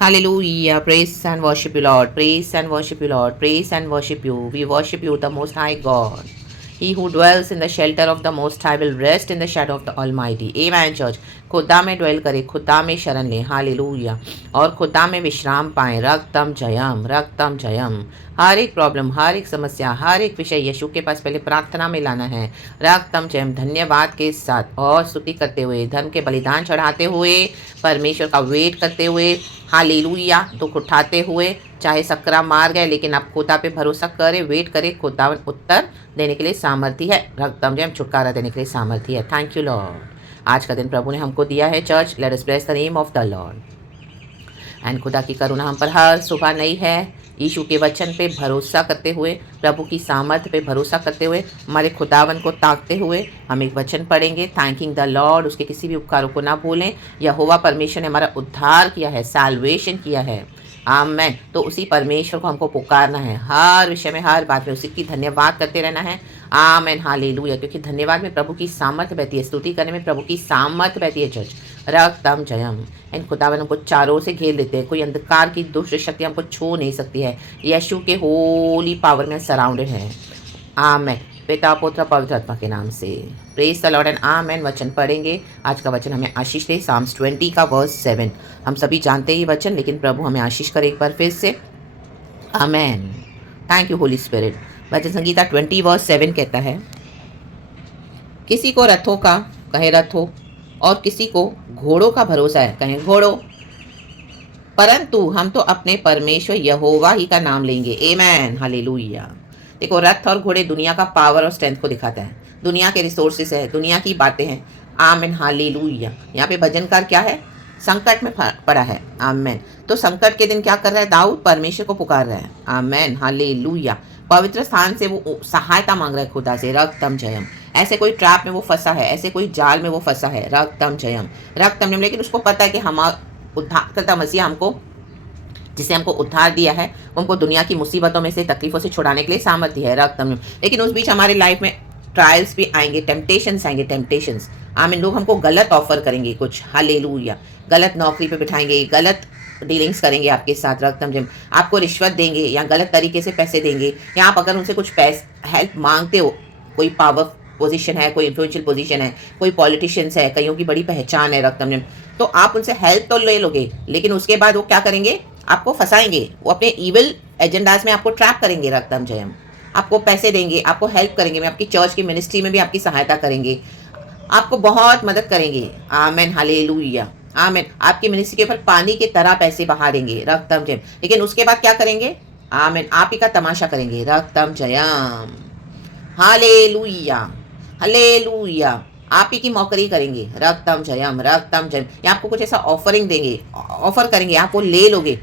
Hallelujah. Praise and worship you, Lord. Praise and worship you, Lord. Praise and worship you. We worship you, the Most High God. He who dwells in the shelter of the Most High will rest in the shadow of the Almighty. Amen, church. खुदा में dwell करे, खुदा में शरण ले, hallelujah, और खुदा में विश्राम पाएं। रक्तम जयम, रक्तम जयम। हर एक प्रॉब्लम, हर एक समस्या, हर एक विषय यीशु के पास पहले प्रार्थना में लाना है। रक्तम जयम, धन्यवाद के साथ और स्तुति करते हुए, धर्म के बलिदान चढ़ाते हुए, परमेश्वर का वेट करते हुए, हालेलुया, दुख उठाते हुए, चाहे सकरा मार गए लेकिन आप खुदा पे भरोसा करें, वेट करें। खुदा उत्तर देने के लिए सामर्थ्य है, रक्तम जयम छुटकारा देने के लिए सामर्थ्य है। Thank you Lord. आज का दिन प्रभु ने हमको दिया है church. Let us bless the name of the Lord. And खुदा की करुणा हम पर हर सुबह नई है। यीशु के वचन पे भरोसा करते हुए, प्रभु की सामर्थ्य पे भरोसा करते हुए, हमारे खुदावन को ताकते हुए हम एक वचन पढ़ेंगे। थैंकिंग द लॉर्ड, उसके किसी भी उपकारों को ना भूलें। यहोवा परमेश्वर ने हमारा उद्धार किया है, सैल्वेशन किया है। आमेन। तो उसी परमेश्वर को हमको पुकारना है, हर विषय में, हर बात में उसी की धन्यवाद करते रहना है। आमेन, हालेलुया। क्योंकि धन्यवाद में प्रभु की सामर्थ्य बहती है, स्तुति करने में प्रभु की सामर्थ्य बहती है चर्च। रक्तम जयम। इन खुदावन हमको चारों से घेर लेते हैं, कोई अंधकार की दुष्ट शक्ति हमको छू नहीं सकती है। यीशु के होली पावर में सराउंडेड है। आमेन। पिता पुत्र पवित्र आत्मा के नाम से प्रेज द लॉर्ड एंड आमेन। वचन पढ़ेंगे। आज का वचन हमें आशीष दे। साम्स 20 का वर्स 7। हम सभी जानते ही वचन, लेकिन प्रभु हमें आशीष करे एक बार फिर से। Amen. Thank you Holy Spirit. वचन संगीता 20 वर्स 7 कहता है, किसी को रथों का, कहे रथों, और किसी को घोड़ों का भरोसा है, कहें घोड़ों, परंतु हम तो अपने परमेश्वर यहोवा ही का नाम लेंगे। आमेन, हालेलुया। देखो, रथ और घोड़े दुनिया का पावर और स्ट्रेंथ को दिखाता है, दुनिया के रिसोर्सेस है, दुनिया की बातें हैं। आमेन, हालेलुया। यहाँ पे भजनकार क्या है, संकट में पड़ा है। आमेन। तो संकट के दिन क्या कर रहा है, दाऊद परमेश्वर को पुकार रहा है। आमेन, हालेलुया। पवित्र स्थान से वो सहायता मांग रहा है खुदा से। रक्तम जयम। ऐसे कोई ट्रैप में वो फंसा है, ऐसे कोई जाल में वो फंसा है। रक्तम जयम, रक्तम जयम। लेकिन उसको पता है कि हमारा उद्धारकर्ता मसीह हमको, जिसे हमको उद्धार दिया है, उनको दुनिया की मुसीबतों में से, तकलीफों से छुड़ाने के लिए सामर्थ्य है। रक्तम। लेकिन उस बीच हमारे लाइफ में ट्रायल्स भी आएंगे, टेम्पटेशंस आएंगे, टेम्पटेशंस। आमीन। लोग हमको गलत ऑफर करेंगे कुछ, हालेलुया, गलत नौकरी पे बिठाएंगे, गलत डीलिंग्स करेंगे आपके साथ। रक्तम जम। आपको रिश्वत देंगे या गलत तरीके से पैसे देंगे, या आप अगर उनसे कुछ हेल्प मांगते हो, कोई पावर पोजीशन है, कोई इन्फ्लुएंशियल पोजीशन है, कोई पॉलिटिशियंस है, कईयों की बड़ी पहचान है, रक्तम जम, तो आप उनसे हेल्प तो ले लोगे, लेकिन उसके बाद वो क्या करेंगे, आपको फंसाएंगे। वो अपने इविल एजेंडाज में आपको ट्रैप करेंगे। रक्तम जयम। आपको पैसे देंगे, आपको हेल्प करेंगे, मैं आपकी चर्च की मिनिस्ट्री में भी आपकी सहायता करेंगे, आपको बहुत मदद करेंगे। आमेन, हालेलुया, आमेन। आपकी मिनिस्ट्री के ऊपर पानी की तरह पैसे बहा देंगे। रक्तम जयम। लेकिन उसके बाद क्या करेंगे, आमेन, आप ही का तमाशा करेंगे। रक्तम जयम, हालेलुया, हालेलुया। आप ही की मौकरी करेंगे। रक्तम जयम, रक्तम जयम। या आपको कुछ ऐसा ऑफरिंग देंगे, ऑफर करेंगे, आप वो ले लोगे।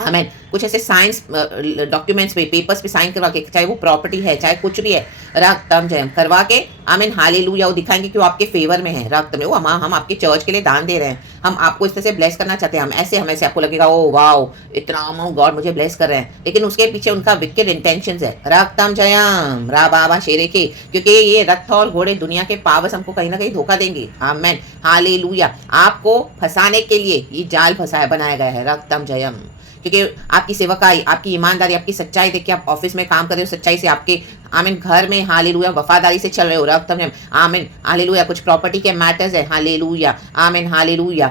आमेन। कुछ ऐसे साइंस डॉक्यूमेंट्स पे, पेपर्स पे साइन करवा के, चाहे वो प्रॉपर्टी है, चाहे कुछ भी है, रक्तम जयम करवा के, आमीन, हालेलुया, वो दिखाएंगे कि वो आपके फेवर में है। रक्त में वो हम आपके चर्च के लिए दान दे रहे हैं, हम आपको इस तरह से ब्लेस करना चाहते हैं, हम ऐसे आपको लगेगा ओ वाओ, इतना अमाउंट गॉड मुझे ब्लेस कर रहे हैं, लेकिन उसके पीछे उनका विकेड इंटेंशंस है। रक्तम जयम, रा बाबा शेरे के। क्योंकि ये रथ और घोड़े, दुनिया के पावर्स हमको कहीं ना कहीं धोखा देंगे। आमीन, हालेलुया। आपको फंसाने के लिए ये जाल बनाया गया है। रक्तम जयम। क्योंकि आपकी सेवकाई, आपकी ईमानदारी, आपकी सच्चाई देख के, आप ऑफिस में काम कर रहे हो सच्चाई से, आपके आमीन घर में हालेलुया वफादारी से चल रहे हो। रक्तम जयम, आमीन, हालेलुया। कुछ प्रॉपर्टी के मैटर्स है, हालेलुया, आमीन, हालेलुया।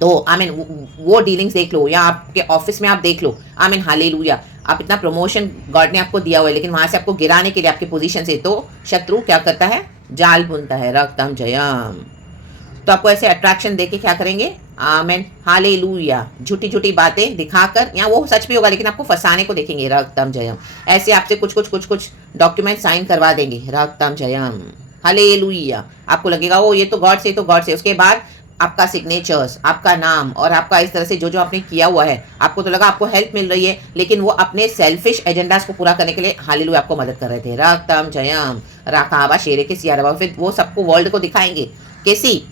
तो आमीन, वो डीलिंग्स देख लो, या आपके ऑफिस में आप देख लो। आमीन, हालेलुया। आप इतना प्रमोशन गॉड ने आपको दिया हुआ है, लेकिन वहां से आपको गिराने के लिए, आपकी पोजीशन से, तो शत्रु क्या करता है, जाल बुनता है। रक्तम जयम। तो आपको ऐसे अट्रैक्शन देके क्या करेंगे, आमेन, हालेलुया, झूठी झूठी बातें दिखाकर, या वो सच भी होगा लेकिन आपको फंसाने को देखेंगे। रक्तम जयम। ऐसे आपसे कुछ डॉक्यूमेंट साइन करवा देंगे। रक्तम जयम, हालेलुया। आपको लगेगा ओ ये तो गॉड से, तो गॉड से। उसके बाद आपका सिग्नेचर्स, आपका नाम, और आपका इस तरह से जो आपने किया हुआ है, आपको तो लगा आपको हेल्प मिल रही है, लेकिन वो अपने सेल्फिश एजेंडाज को पूरा करने के लिए, हालेलुया, आपको मदद कर रहे थे। रक्तम जयम, राकाबा शेरे के सियारबा। फिर वो सबको वर्ल्ड को दिखाएंगे कैसी,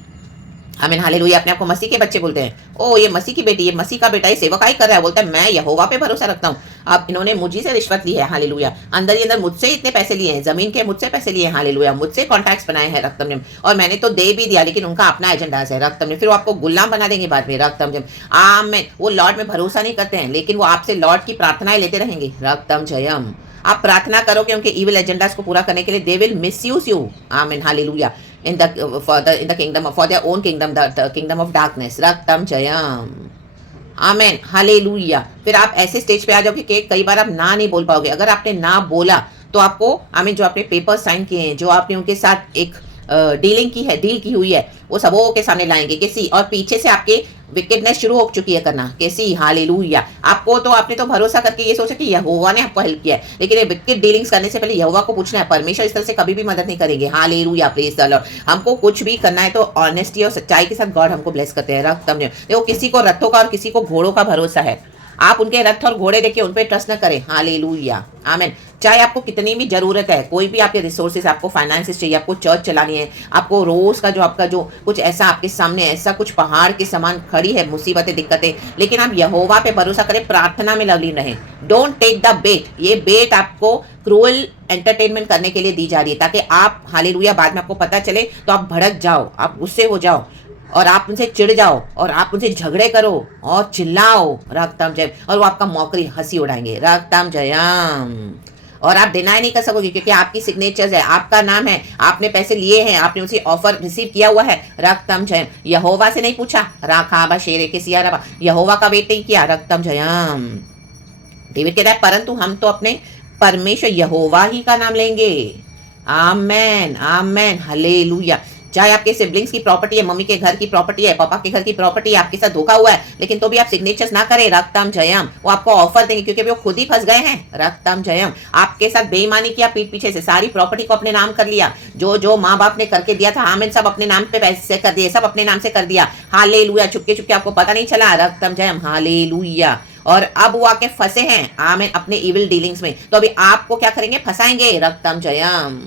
आमीन, हालेलुया। अपने आपको मसीह के बच्चे बोलते हैं, ओ ये मसीह की बेटी, ये मसीह का बेटा, ये सेवकाई कर रहा है, बोलता है मैं यहोवा पे भरोसा रखता हूँ। अब इन्होंने मुझी से रिश्वत ली है, हालेलुया। अंदर ही अंदर मुझसे इतने पैसे लिए हैं, जमीन के मुझसे पैसे लिए हैं, हालेलुया। मुझसे कॉन्टैक्ट्स बनाए हैं रक्तम जम, और मैंने तो दे भी दिया, लेकिन उनका अपना एजेंडा है रक्तम जम। फिर वो आपको गुलाम बना देंगे बाद में रक्तम जम। आमेन। वो लॉर्ड में भरोसा नहीं करते हैं, लेकिन वो आपसे लॉर्ड की प्रार्थनाएं लेते रहेंगे रक्तम जयम। आप प्रार्थना करोगे उनके इविल एजेंडास को पूरा करने के लिए, दे विल मिसयूज यू, आमीन, hallelujah, in the kingdom for their own kingdom, the kingdom of darkness, रक्तम जयम, आमेन, हालेलुया। फिर आप ऐसे स्टेज पे आ जाओगे कि कई बार आप ना नहीं बोल पाओगे। अगर आपने ना बोला तो आपको, आमीन, जो आपने पेपर साइन किए हैं, जो आपने उनके साथ एक डीलिंग की है, डील की हुई है, वो सबों के सामने लाएंगे किसी, और पीछे से आपके विकेटनेस शुरू हो चुकी है करना कैसी, हालेलुया। आपको तो आपने तो भरोसा करके ये सोचा कि यहोवा ने आपको हेल्प किया है, लेकिन ये विकेट डीलिंग्स करने से पहले यहोवा को पूछना है। परमेश्वर इस तरह से कभी भी मदद नहीं करेंगे, हालेलुया, प्रेज द लॉर्ड। हमको कुछ भी करना है तो ऑनेस्टी और सच्चाई के साथ गॉड हमको ब्लेस करते हैं रक्तम। देखो, किसी को रथों का और किसी को घोड़ों का भरोसा है। आप उनके रथ और घोड़े देखिए, उन पर ट्रस्ट न करें, हालेलुया, आमीन। चाहे आपको कितनी भी जरूरत है, कोई भी आपके रिसोर्सेज, आपको फाइनेंसेस चाहिए, आपको चर्च चलानी है, आपको रोज का जो आपका जो कुछ ऐसा आपके सामने ऐसा कुछ पहाड़ के समान खड़ी है मुसीबतें, दिक्कतें, लेकिन आप यहोवा पे भरोसा करें, प्रार्थना में लवलीन रहें। डोंट टेक द बेट। ये बेट आपको क्रूअल एंटरटेनमेंट करने के लिए दी जा रही है, ताकि आप, हालेलुया, बाद में आपको पता चले तो आप भड़क जाओ, आप गुस्से हो जाओ, और आप उनसे चिढ़ जाओ, और आप उनसे झगड़े करो और चिल्लाओ रक्तम जय, और वो आपका मौकरी हंसी उड़ाएंगे रक्तम जयम। और आप डिनाई नहीं कर सकोगे, क्योंकि आपकी सिग्नेचर्स है, आपका नाम है, आपने पैसे लिए हैं, आपने उसे ऑफर रिसीव किया हुआ है रक्तम जयम। यहोवा से नहीं पूछा, राखाबा शेरे के सियाराबा, यहोवा का वेट नहीं किया रक्तम जयम। डेविड कहता है, परंतु हम तो अपने परमेश्वर यहोवा ही का नाम लेंगे, आमेन, आमेन, हालेलुया। चाहे आपके सिबलिंग्स की प्रॉपर्टी है, मम्मी के घर की प्रॉपर्टी है, पापा के घर की प्रॉपर्टी है, आपके साथ धोखा हुआ है, लेकिन तो भी आप सिग्नेचर्स ना करें रक्तम जयम। वो आपको ऑफर देंगे, क्योंकि वो खुद ही फंस गए हैं रक्तम जयम। आपके साथ बेईमानी किया, पीठ पीछे से सारी प्रॉपर्टी को अपने नाम कर लिया, जो जो माँ बाप ने करके दिया था, आमीन, सब अपने नाम पे पैसे कर दिए, सब अपने नाम से कर दिया, हालेलुया। चुपके चुपके आपको पता नहीं चला रक्तम जयम, हालेलुया। और अब वो आके फंसे हैं, आमीन, अपने इविल डीलिंग्स में, तो अभी आपको क्या करेंगे, फंसाएंगे रक्तम जयम,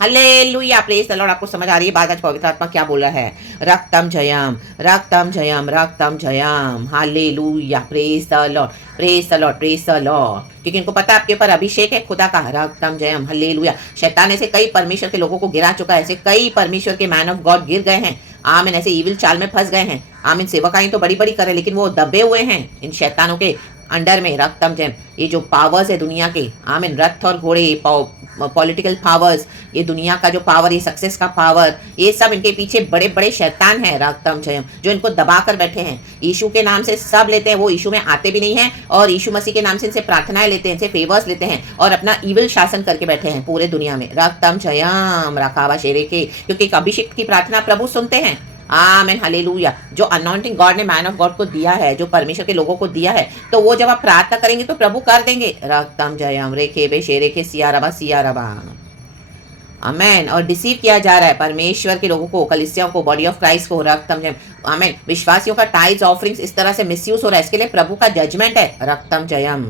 हालेलुया, प्रेज द लॉर्ड। आपको समझ आ रही है बात, आज पवित्र आत्मा क्या बोला है, रक्तम जयम, रक्तम जयम, रक्तम जयम, hallelujah, praise the Lord, praise the Lord, praise the Lord. क्योंकि इनको पता है आपके ऊपर अभिषेक है खुदा का, रक्तम जयम, हालेलुया। शैतान ऐसे कई परमेश्वर के लोगों को गिरा चुका है, ऐसे कई परमेश्वर के मैन ऑफ गॉड गिर गए हैं, आमीन, ऐसे इविल चाल में फंस गए हैं, आमीन। सेवकाई तो बड़ी बड़ी करे, लेकिन वो दबे हुए हैं इन शैतानों के अंडर में रक्तम जयम। ये जो पावर्स है दुनिया के, आमीन, रथ और घोड़े, पॉलिटिकल पावर्स, ये दुनिया का जो पावर, ये सक्सेस का पावर, ये सब इनके पीछे बड़े बड़े शैतान हैं रक्तम जयम, जो इनको दबा कर बैठे हैं। यीशु के नाम से सब लेते हैं, वो यीशु में आते भी नहीं है, और यीशु मसीह के नाम से इनसे प्रार्थनाएं लेते हैं, इनसे फेवर्स लेते हैं, और अपना इविल शासन करके बैठे हैं पूरे दुनिया में रक्तम जयम, रखावा शेरे के। क्योंकि एक अभिषिक्त की प्रार्थना प्रभु सुनते हैं, आमीन, हालेलुया। जो अनॉइंटिंग गॉड ने मैन ऑफ गॉड को दिया है, जो परमेश्वर के लोगों को दिया है, तो वो जब आप प्रार्थना करेंगे तो प्रभु कर देंगे रक्तम जयम, रेखे बे शेरे के सियारबा सियारबा, आमेन। और डिसीव किया जा रहा है परमेश्वर के लोगों को, कलीसियाओं को, बॉडी ऑफ क्राइस्ट को रक्तम जयम, आमेन। विश्वासियों का टाइज ऑफरिंग्स इस तरह से मिसयूज हो रहा है, इसके लिए प्रभु का जजमेंट है रक्तम जयम।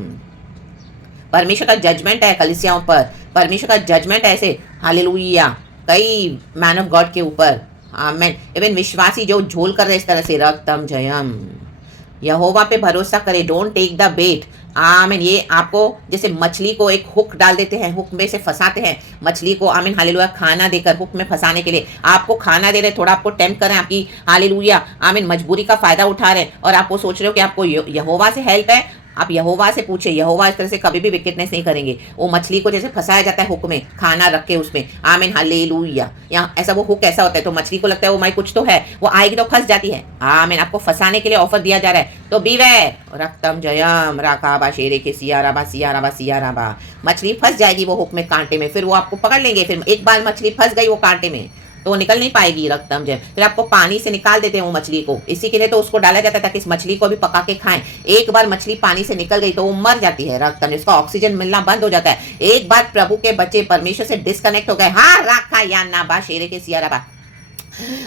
परमेश्वर का जजमेंट है कलीसियाओं पर, परमेश्वर का जजमेंट है ऐसे, हालेलुया, कई मैन ऑफ गॉड के ऊपर, आमेन। इवन विश्वासी जो झोल कर रहे इस तरह से रक्तम जयम। यहोवा पे भरोसा करे, डोंट टेक द बेट, आमीन। ये आपको जैसे मछली को एक हुक डाल देते हैं, हुक में से फंसाते हैं मछली को, आमीन, हालेलुया, खाना देकर हुक में फंसाने के लिए आपको खाना दे रहे, थोड़ा आपको टेम्प्ट कर रहे हैं, आपकी, हालेलुया, आमीन, मजबूरी का फायदा उठा रहे हैं, और आप वो सोच रहे हो कि आपको यहोवा से हेल्प है। आप यहोवा से पूछे, यहोवा इस तरह से कभी भी विकेटनेस नहीं करेंगे। वो मछली को जैसे फंसाया जाता है हुक में, खाना रख के उसमें, आमीन, हालेलुया। यहाँ ऐसा वो हुक ऐसा होता है, तो मछली को लगता है वो माई कुछ तो है, वो आएगी तो फंस जाती है, आमीन। आपको फंसाने के लिए ऑफर दिया जा रहा है, तो बीवेयर रक्तम जयम, राकाबा शेरे के सियाराबा सियाराबा सियाराबा। मछली फंस जाएगी वो हुक में, कांटे में, फिर वो आपको पकड़ लेंगे। फिर एक बार मछली फंस गई वो कांटे में तो वो निकल नहीं पाएगी रक्तम जयम। फिर आपको पानी से निकाल देते हैं वो मछली को, इसी के लिए तो उसको डाला जाता है ताकि इस मछली को भी पका के खाएं। एक बार मछली पानी से निकल गई तो वो मर जाती है रक्तम, इसका ऑक्सीजन मिलना बंद हो जाता है। एक बार प्रभु के बच्चे परमेश्वर से डिस्कनेक्ट हो गए, हाँ, राखा या ना बा शेरे के सियाराबा,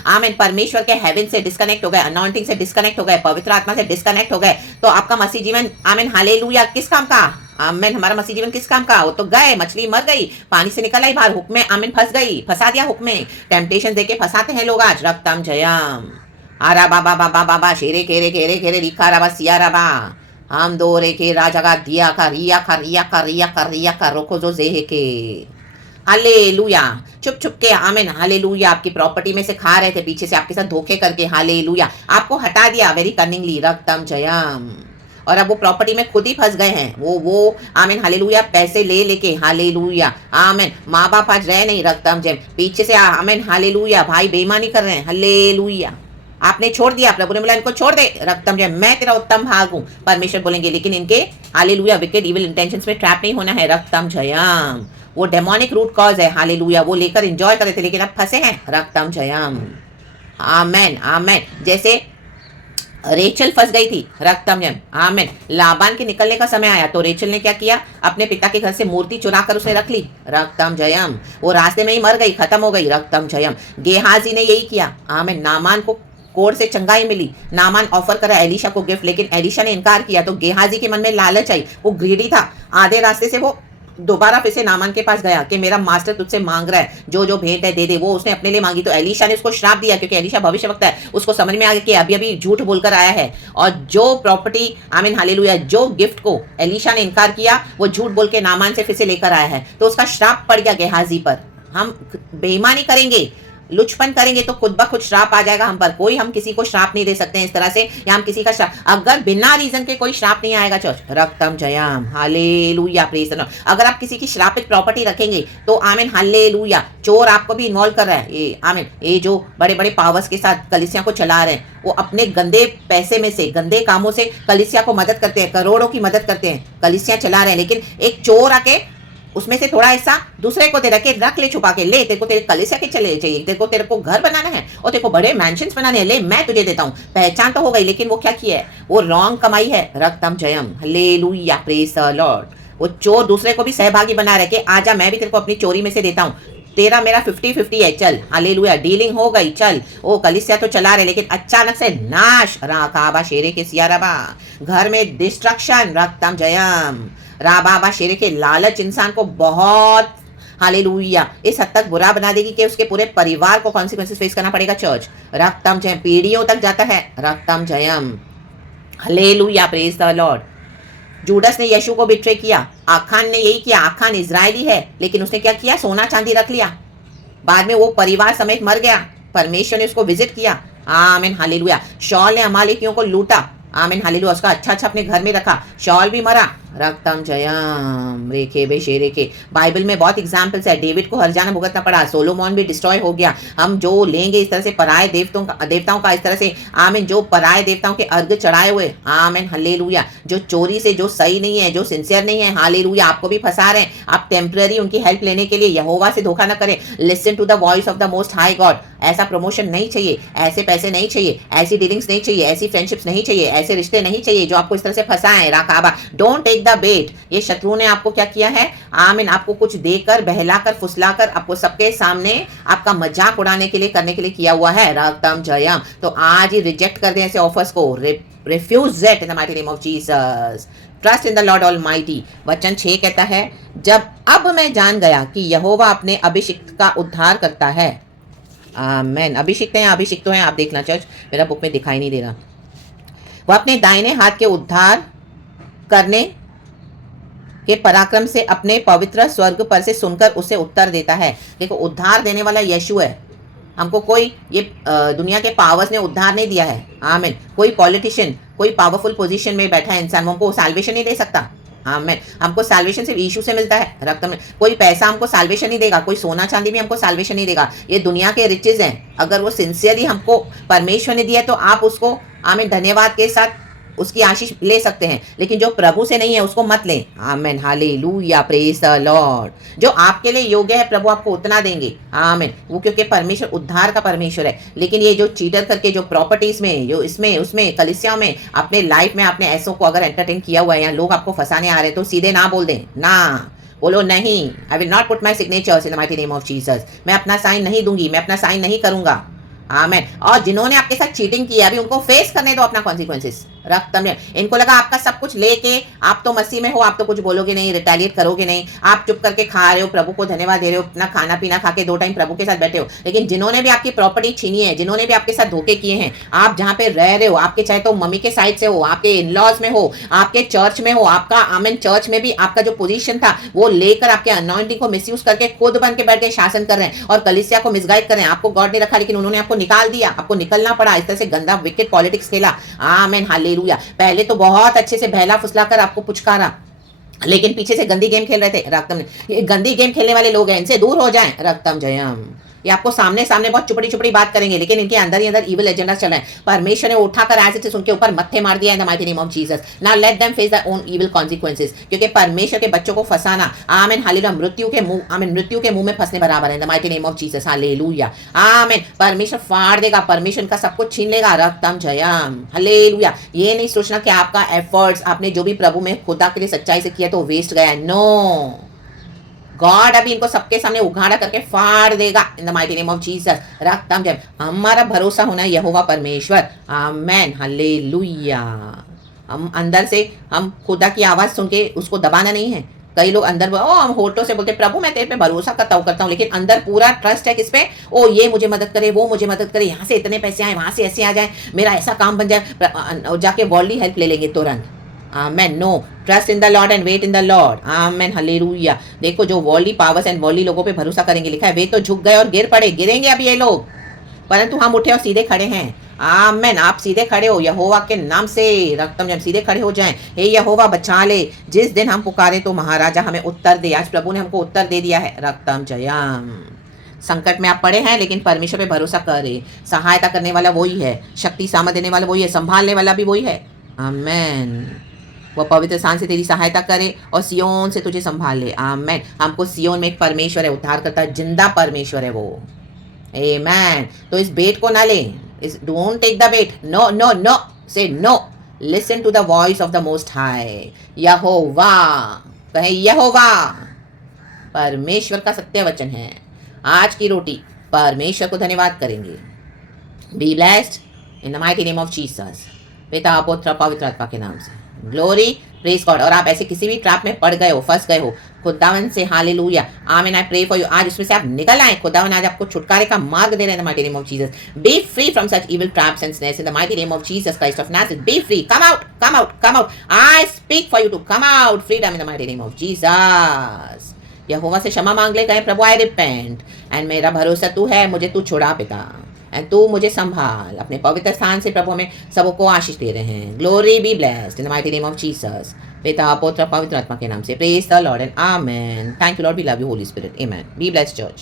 आमीन, परमेश्वर के हेवन से डिस्कनेक्ट हो गए, अनॉइंटिंग से डिस्कनेक्ट हो गए, पवित्र आत्मा से डिस्कनेक्ट हो गए, तो आपका मसीह जीवन, आमीन, हालेलुया, किस काम का, आमीन, हमारा मसीह जीवन किस काम का, वो तो गए, मछली मर गई, पानी से निकल आई बाहर, हुक में, आमीन, फंस गई, फंसा दिया हुक में। टेम्पटेशन देके फंसाते हैं लोग आज रक्तम जयम, आरा बाबा बाबा बाबा शेरे केरे केरे केरे रिखा राबा सिया राबा, हम दो रे के राजा का दिया का रिया का रिया का रिया का रिया का रोको जो जेहे के हालेलुया। चुप चुप के आमेन हालेलुया। आपकी प्रॉपर्टी में से खा रहे थे पीछे से आपके साथ धोखे करके, हालेलुया। आपको हटा दिया वेरी कनिंगली, रक्तम जयम। और अब वो प्रॉपर्टी में खुद ही फंस गए हैं, वो आमीन हालेलुया, पैसे ले लेके, हालेलुया आमीन। माँ बाप आज रहे नहीं, रक्तम जयम। पीछे से आमीन हालेलुया, भाई बेईमानी कर रहे हैं, हालेलुया। आपने छोड़ दिया, प्रभु ने बोला इनको छोड़ दे, रक्तम जय, मैं तेरा उत्तम भाग हूं। परमेश्वर बोलेंगे लेकिन इनके हालेलुया विकेड इविल इंटेंशंस में ट्रैप नहीं होना है, रक्तम जयम। वो डेमोनिक रूट कॉज है, हालेलुया, वो लेकर एंजॉय कर रहे थे लेकिन अब फंसे हैं, रक्तम जयम। आमेन आमेन। जैसे रेचल फंस गई थी, रक्तम जयम, आमेन। लाबान के निकलने का समय आया तो रेचल ने क्या किया, अपने पिता के घर से मूर्ति चुरा कर उसने रख ली, रक्तम जयम। वो रास्ते में ही मर गई, खत्म हो गई, रक्तम जयम। गेहाजी ने यही किया, आमेन। नामान को कोर से चंगाई मिली, नामान ऑफर करा एलिशा को गिफ्ट, लेकिन एलिशा ने इनकार किया तो गेहाजी के मन में लालच आई, वो ग्रीडी था। आधे रास्ते से वो दोबारा फिर से नामान के पास गया कि मेरा मास्टर तुझसे मांग रहा है, जो जो भेंट है दे दे। वो उसने अपने लिए मांगी तो एलिशा ने उसको श्राप दिया, क्योंकि एलिशा भविष्यवक्ता है। उसको समझ में आ गया कि अभी अभी झूठ बोलकर आया है, और जो प्रॉपर्टी आमीन हालेलुया, जो गिफ्ट को एलिशा ने इनकार किया वो झूठ बोल के नामान से फिर से लेकर आया है, तो उसका श्राप पड़ गया गेहाजी पर। हम बेईमानी करेंगे, लुचपन करेंगे तो खुद ब खुद श्राप आ जाएगा हम पर। कोई हम किसी को श्राप नहीं दे सकते हैं इस तरह से, या हम किसी का श्राप, अगर बिना रीजन के कोई श्राप नहीं आएगा चर्च, रक्तम जयम, हालेलुया प्रेज द लॉर्ड। अगर आप किसी की श्रापित प्रॉपर्टी रखेंगे तो आमीन हालेलुया, चोर आपको भी इन्वॉल्व कर रहा है, ये आमीन। ये जो बड़े बड़े पावर्स के साथ कलीसिया को चला रहे हैं, वो अपने गंदे पैसे में से, गंदे कामों से कलीसिया को मदद करते हैं, करोड़ों की मदद करते हैं, कलीसिया चला रहे हैं, लेकिन एक चोर आके उसमें से थोड़ा हिस्सा दूसरे को दे रखे, रख ले, छुपा के ले, तेरे को तेरे कलीसिया के चले चाहिए, तेरे को घर बनाना है और तेरे को बड़े मैंशंस बनाने हैं, ले मैं तुझे देता हूँ। पहचान तो हो गई, लेकिन वो क्या किया है, वो रॉन्ग कमाई है, रक्तम जयम, हालेलुया प्रेज द लॉर्ड। वो चोर दूसरे को भी सहभागी बना रहे कि आजा मैं भी तेरे को अपनी चोरी में से देता हूँ, तेरा मेरा 50-50 है, चल हालेलुया, डीलिंग हो गई, चल। वो कलीसिया तो चला रहे लेकिन अचानक से नाश, राकाबा शेरे के सियाराबा, घर में डिस्ट्रक्शन, रक्तम जयम। राबाबा शेरे के लालच इंसान को बहुत हालेलुया इस हद तक बुरा बना देगी कि उसके पूरे परिवार को कॉन्सिक्वेंसेस फेस करना पड़ेगा चर्च, रक्तम जयम। पीढ़ियों तक जाता है, रक्तम जयम, hallelujah praise the Lord. Judas ने यीशु को बिट्रे किया, आखान ने यही किया। आखान इजरायली है लेकिन उसने क्या किया, सोना चांदी रख लिया, बाद में वो परिवार समेत मर गया। परमेश्वर ने उसको विजिट किया, आमीन हालेलुया। शॉल ने अमालेकियों को लूटा, आमीन हालेलुया, उसका अच्छा अपने घर में रखा, शॉल भी मरा, रक्तम जयम, रेखे बे शेरे के। बाइबल में बहुत एग्जाम्पल्स है, डेविड को हर जाना भुगतना पड़ा, सोलोमोन भी डिस्ट्रॉय हो गया। हम जो लेंगे इस तरह से पराये देवताओं का इस तरह से, आमीन, जो पराये देवताओं के अर्घ चढ़ाए हुए, आमीन हालेलुया, जो चोरी से, जो सही नहीं है, जो सिंसियर नहीं है, हालेलुया, आपको भी फंसा रहे हैं। आप टेम्पररी उनकी हेल्प लेने के लिए यहोवा से धोखा न करें। Listen to the voice of the most high God. ऐसा प्रमोशन नहीं चाहिए, ऐसे पैसे नहीं चाहिए, ऐसी डीलिंग्स नहीं चाहिए, ऐसी फ्रेंडशिप्स नहीं चाहिए, ऐसे रिश्ते नहीं चाहिए जो आपको इस तरह से फंसाएं, राकाबा। डोंट टेक द बेट। ये शत्रु ने आपको क्या किया है, आमीन, आपको कुछ देकर, बहलाकर, फुसलाकर, आपको सबके सामने आपका मजाक उड़ाने के लिए, करने के लिए किया हुआ है, रक्तम जयम। तो आज ही रिजेक्ट कर दें ऐसे ऑफर्स को, refuse it in the mighty name of Jesus. Trust in the Lord almighty. वचन 6 कहता है, जब अब मैं जान गया कि यहोवा अपने अभिषिक्त का उद्धार करता है, आमीन। अभिषिक्त हैं, अभिषिक्त हैं, आप देखना चर्च, मेरा बुक में दिखाई नहीं दे रहा। वह अपने दाहिने हाथ के उद्धार करने के पराक्रम से अपने पवित्र स्वर्ग पर से सुनकर उसे उत्तर देता है। देखो, उद्धार देने वाला यीशु है, हमको कोई ये दुनिया के पावर्स ने उद्धार नहीं दिया है, आमीन। कोई पॉलिटिशियन, कोई पावरफुल पोजीशन में बैठा इंसान हमको सैल्वेशन नहीं दे सकता, आमीन। हमको सैल्वेशन सिर्फ यीशु से मिलता है, रक्त में। कोई पैसा हमको सैल्वेशन नहीं देगा, कोई सोना चांदी भी हमको सैल्वेशन नहीं देगा। ये दुनिया के रिचेज हैं, अगर वो सिंसियरली हमको परमेश्वर ने दिया है तो आप उसको, आमीन, धन्यवाद के साथ उसकी आशीष ले सकते हैं, लेकिन जो प्रभु से नहीं है उसको मत लें, आमीन हालेलुया प्रेज द लॉर्ड। जो आपके लिए योग्य है प्रभु आपको उतना देंगे, आमीन। वो क्योंकि परमेश्वर उद्धार का परमेश्वर है। लेकिन ये जो चीटर करके जो प्रॉपर्टीज में, जो इसमें उसमें कलीसिया में, अपने लाइफ में आपने ऐसों को अगर एंटरटेन किया हुआ है या लोग आपको फंसाने आ रहे हैं, तो सीधे ना बोल दें, ना बोलो नहीं, I will not put my signatures in the mighty name of Jesus. मैं अपना साइन नहीं दूंगी, मैं अपना साइन नहीं करूंगा, आमेन। और जिन्होंने आपके साथ चीटिंग की है अभी उनको फेस करने दो अपना कॉन्सिक्वेंसेस। रक्तम ने इनको लगा आपका सब कुछ लेके आप तो मसीह में हो, आप तो कुछ बोलोगे नहीं, रिटेलिएट करोगे नहीं, आप चुप करके खा रहे हो, प्रभु को धन्यवाद दे रहे हो, अपना खाना पीना खा के 2 टाइम प्रभु के साथ बैठे हो। लेकिन जिन्होंने भी आपकी प्रॉपर्टी छीनी है, जिन्होंने भी आपके साथ धोखे किए हैं, आप जहाँ पे रह रहे हो, आपके चाहे तो मम्मी के साइड से हो, आपके इन लॉज में हो, आपके चर्च में हो, आपका आमेन चर्च में भी आपका जो पोजीशन था वो लेकर आपके अनॉइंटिंग को मिसयूज करके खुद बन के बैठ के शासन कर रहे हैं और कलीसिया को मिसगाइड कर रहे हैं। आपको गॉड ने रखा लेकिन उन्होंने आपको निकाल दिया, आपको निकलना पड़ा। इस तरह से गंदा विकेट पॉलिटिक्स खेला। Amen hallelujah. पहले तो बहुत अच्छे से बहला फुसला कर आपको पुचकारा, लेकिन पीछे से गंदी गेम खेल रहे थे। रक्तम ने, ये गंदी गेम खेलने वाले लोग हैं, इनसे दूर हो जाएं। रक्तम जयम। ये आपको सामने सामने बहुत चुपड़ी चुपड़ी बात करेंगे, लेकिन इनके अंदर ही अंदर इविल एजेंडा चल रहे हैं। परमेश्वर ने उठाकर एज इट इज उनके ऊपर मत्थे मार दिया इन the mighty name of Jesus. Now let them face their own evil consequences, क्योंकि परमेश्वर के बच्चों को फंसाना आमीन हालेलुया मृत्यु के मुंह में फंसने बराबर है। इन the mighty name of Jesus hallelujah आमीन। परमेश्वर फाड़ देगा, परमेश्वर का सब कुछ छीन लेगा। रक्तम जयम हालेलुया। ये नहीं सोचना कि आपका एफर्ट्स, आपने जो भी प्रभु में खुदा के लिए सच्चाई से किया तो वेस्ट गया। नो, गॉड अभी इनको सबके सामने उघाड़ा करके फाड़ देगा in the mighty name of Jesus. रक्तम जय। हमारा भरोसा होना यहोवा परमेश्वर। Amen hallelujah. हम अंदर से हम खुदा की आवाज सुन के उसको दबाना नहीं है। कई लोग अंदर हम होठों से बोलते प्रभु मैं तेरे पे भरोसा करता हूँ, लेकिन अंदर पूरा ट्रस्ट है किस पे? ओ ये मुझे मदद करे, वो मुझे मदद करे, यहाँ से इतने पैसे आए, वहां से ऐसे आ जाए, मेरा ऐसा काम बन जाए। जाके वर्ल्डली हेल्प ले लेंगे तुरंत। Amen. No, trust in the Lord and wait in the Lord. Amen hallelujah. देखो जो वर्ल्डली पावर्स एंड वर्ल्डली लोगों पे भरोसा करेंगे, लिखा है वे तो झुक गए और गिर पड़े। गिरेंगे अब ये लोग, परंतु हम उठे और सीधे खड़े हैं। आमेन। आप सीधे खड़े हो यहोवा के नाम से। रक्तम जब सीधे खड़े हो जाएं, हे यहोवा बचा ले। जिस दिन हम पुकारे तो महाराजा हमें उत्तर दे। आज प्रभु ने हमको उत्तर दे दिया है। रक्तम जयम। संकट में आप पड़े हैं लेकिन परमेश्वर पे भरोसा करे। सहायता करने वाला वही है, शक्ति सामर्थ देने वाला वही है, संभालने वाला भी वही है। आमेन। वो पवित्र स्थान से तेरी सहायता करे और सियोन से तुझे संभाल ले। आमेन। हमको सियोन में एक परमेश्वर है, उद्धार करता जिंदा परमेश्वर है वो। आमेन। तो इस बेट को ना ले, इस don't take the bait. No no no, say no. Listen to the voice of the most high. यहोवा, कहे यहोवा। परमेश्वर का सत्य वचन है। आज की रोटी परमेश्वर को धन्यवाद करेंगे। B blessed in the mighty name of Jesus. पिता पुत्र पवित्र आत्मा के नाम से। Glory, praise God. और आप ऐसे किसी भी ट्रैप में पड़ गए हो, फंस गए हो, खुदावन से हालेलुया आमीन आई प्रे फॉर यू, आज उसमें से आप निकल आए। खुदावन आज आपको छुटकारे का मार्ग दे रहे हैं in the mighty name of Jesus. Be free from such evil traps and snares in the mighty name of Jesus Christ of Nazareth. Be free, come out, come out, come out. I speak for you to come out, freedom in the mighty name of Jesus. यहोवा से क्षमा मांग ले, कहे प्रभु आई repent and मेरा भरोसा तू है, मुझे तू छुड़ा पिता, एंड तू मुझे संभाल। अपने पवित्र स्थान से प्रभु हमें सबको आशीष दे रहे हैं। Glory be blessed in the mighty name of Jesus. पिता पुत्र पवित्र आत्मा के नाम से। Praise the Lord and amen. Thank you Lord, we love you Holy Spirit. Amen. Be blessed church.